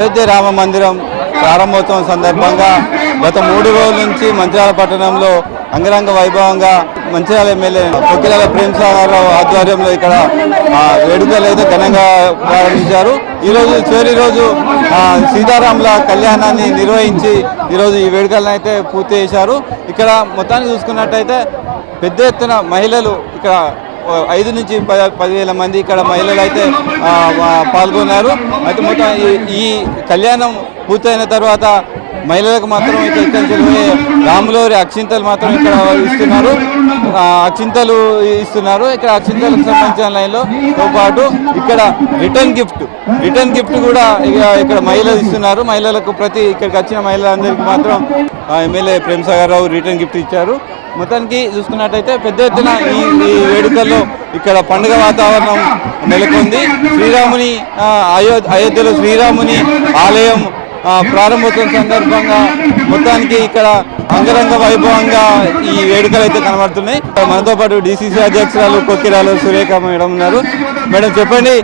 అయోధ్య రామ మందిరం ప్రారంభోత్సవం సందర్భంగా గత మూడు రోజుల నుంచి మంచిర్యాల పట్టణంలో అంగరంగ వైభవంగా మంచిర్యాల ఎమ్మెల్యే పొక్కిరాల ప్రేమ్ సాగర్ ఆధ్వర్యంలో ఇక్కడ ఆ, వేడుకలు అయితే ఘనంగా ప్రారంభించారు. ఈరోజు చివరి రోజు సీతారాముల కళ్యాణాన్ని నిర్వహించి ఈరోజు ఈ వేడుకలను అయితే పూర్తి చేశారు. ఇక్కడ మొత్తానికి చూసుకున్నట్టయితే పెద్ద ఎత్తున మహిళలు ఇక్కడ ఐదు నుంచి పది పదివేల మంది ఇక్కడ మహిళలు అయితే పాల్గొన్నారు. అయితే మొత్తం ఈ కళ్యాణం పూర్తయిన తర్వాత మహిళలకు మాత్రం ఇక్కడ ఇక్కడ తెలివే రాములవారి అక్షింతలు మాత్రం ఇక్కడ ఇస్తున్నారు. అక్షింతలు ఇస్తున్నారు. ఇక్కడ అక్షింతలకు సంబంధించిన లైన్లో తో పాటు ఇక్కడ రిటర్న్ గిఫ్ట్. రిటర్న్ గిఫ్ట్ కూడా ఇక్కడ మహిళలు ఇస్తున్నారు. మహిళలకు ప్రతి ఇక్కడికి వచ్చిన మహిళలందరికీ మాత్రం MLA Prem Sagar Rao return gift ఇచ్చారు. మొత్తానికి చూసుకున్నట్టయితే పెద్ద ఎత్తున ఈ ఈ వేడుకల్లో ఇక్కడ పండుగ వాతావరణం నెలకొంది. శ్రీరాముని అయోధ్య అయోధ్యలో శ్రీరాముని ఆలయం ప్రారంభోత్సవం సందర్భంగా మొత్తానికి ఇక్కడ అంగరంగ వైభవంగా ఈ వేడుకలు అయితే కనబడుతున్నాయి. మనతో పాటు డిసిసి అధ్యక్షురాలు కొక్కిరాలు సురేఖ మేడం ఉన్నారు. మేడం చెప్పండి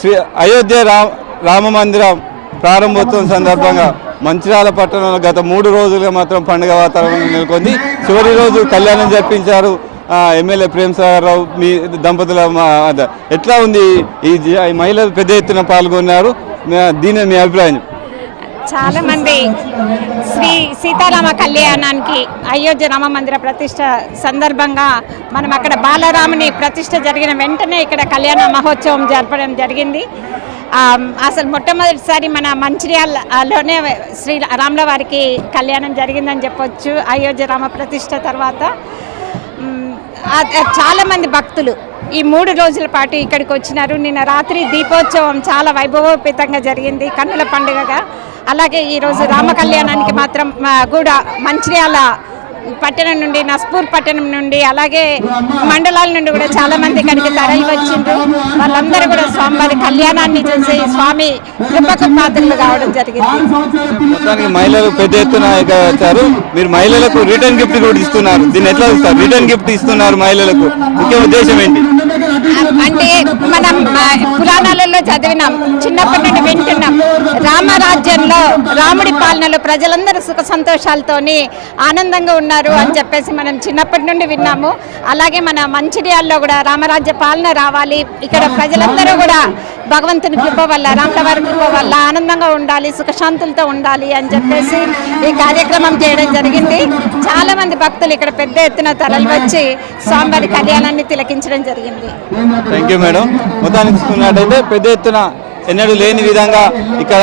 శ్రీ అయోధ్య రామ రామ మందిరం ప్రారంభోత్సవం సందర్భంగా మంచిరాల పట్టణంలో గత మూడు రోజులుగా మాత్రం పండుగ వాతావరణం నెలకొంది. చివరి రోజు కళ్యాణం జరిపించారు. ఎమ్మెల్యే ప్రేమ్ సాగర్ రావు మీ దంపతుల మా- ఎట్లా ఉంది ఈ ఈ మహిళలు పెద్ద ఎత్తున పాల్గొన్నారు? దీని మీ అభిప్రాయం చాలా మంది శ్రీ సీతారామ కళ్యాణానికి అయోధ్య రామ మందిర ప్రతిష్ట సందర్భంగా మనం అక్కడ బాలరాముని ప్రతిష్ట జరిగిన వెంటనే ఇక్కడ కళ్యాణ మహోత్సవం జరపడం జరిగింది. అసలు మొట్టమొదటిసారి మన మంచిర్యాలలోనే శ్రీ రాముల వారికి కళ్యాణం జరిగిందని చెప్పొచ్చు. అయోధ్య రామ ప్రతిష్ట తర్వాత చాలామంది చాలా మంది భక్తులు ఈ మూడు రోజుల పాటు ఇక్కడికి వచ్చినారు. నిన్న రాత్రి దీపోత్సవం చాలా వైభవోపేతంగా జరిగింది. కన్నుల పండుగగా. అలాగే ఈరోజు రామ కళ్యాణానికి మాత్రం కూడా మంచిర్యాల పట్టణం నుండి నస్పూర్ పట్టణం నుండి అలాగే మండలాల నుండి కూడా చాలా మంది ఇక్కడికి తరలి వచ్చిండ్రు. వాళ్ళందరూ కూడా స్వామివారి కళ్యాణాన్ని చూసి స్వామి కృపకు పాత్రలు కావడం జరిగింది. మహిళలు పెద్ద ఎత్తున ఇక్కడ వచ్చారు. మీరు మహిళలకు రిటర్న్ గిఫ్ట్ కూడా ఇస్తున్నారు. దీన్ని ఎట్లా చూస్తారు? రిటర్న్ గిఫ్ట్ ఇస్తున్నారు మహిళలకు. ముఖ్య ఉద్దేశం ఏంటి? అంటే మనం పురాణాలలో చదివినాం చిన్నప్పటి నుండి వింటున్నాం. రామరాజ్యంలో రాముడి పాలనలో ప్రజలందరూ సుఖ సంతోషాలతోని ఆనందంగా ఉన్నారు అని చెప్పేసి మనం చిన్నప్పటి నుండి విన్నాము. అలాగే మన మంచిర్యాల్లో కూడా రామరాజ్య పాలన రావాలి. ఇక్కడ ప్రజలందరూ కూడా భగవంతుని కృప వల్ల రాముల కృప వల్ల ఆనందంగా ఉండాలి సుఖశాంతులతో ఉండాలి అని చెప్పేసి ఈ కార్యక్రమం చేయడం జరిగింది. చాలా మంది భక్తులు ఇక్కడ పెద్ద ఎత్తున తరలి వచ్చి స్వామివారి కళ్యాణాన్ని తిలకించడం జరిగింది. థ్యాంక్ యూ మేడం మొత్తానికి చూసుకున్నట్టయితే పెద్ద ఎత్తున ఎన్నడూ లేని విధంగా ఇక్కడ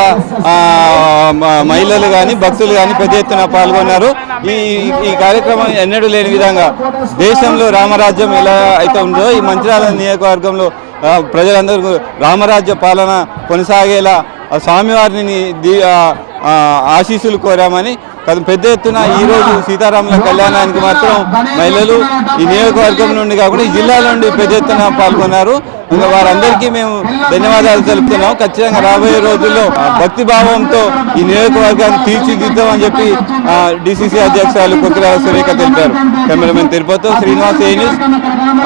మహిళలు కానీ భక్తులు కానీ పెద్ద ఎత్తున పాల్గొన్నారు. ఈ ఈ కార్యక్రమం ఎన్నడూ లేని విధంగా దేశంలో రామరాజ్యం ఎలా అయితే ఉందో ఈ మంచిర్యాల నియోజకవర్గంలో ప్రజలందరూ రామరాజ్య పాలన కొనసాగేలా స్వామివారిని ఆశీస్సులు కోరామని పెద్ద ఎత్తున ఈ రోజు సీతారాముల కళ్యాణానికి మాత్రం మహిళలు ఈ నియోజకవర్గం నుండి కాకుండా ఈ జిల్లా నుండి పెద్ద ఎత్తున పాల్గొన్నారు. ఇంకా వారందరికీ మేము ధన్యవాదాలు తెలుపుతున్నాం. ఖచ్చితంగా రాబోయే రోజుల్లో ఆ, భావంతో ఈ నియోజకవర్గాన్ని తీర్చిదిద్దామని చెప్పి డిసిసి అధ్యక్షురాలు కొక్కిరాల సురేఖ తెలిపారు. Cameraman తిరుపతితో Srinivas A news.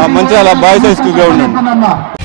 Mancherial boys high school ground నుండి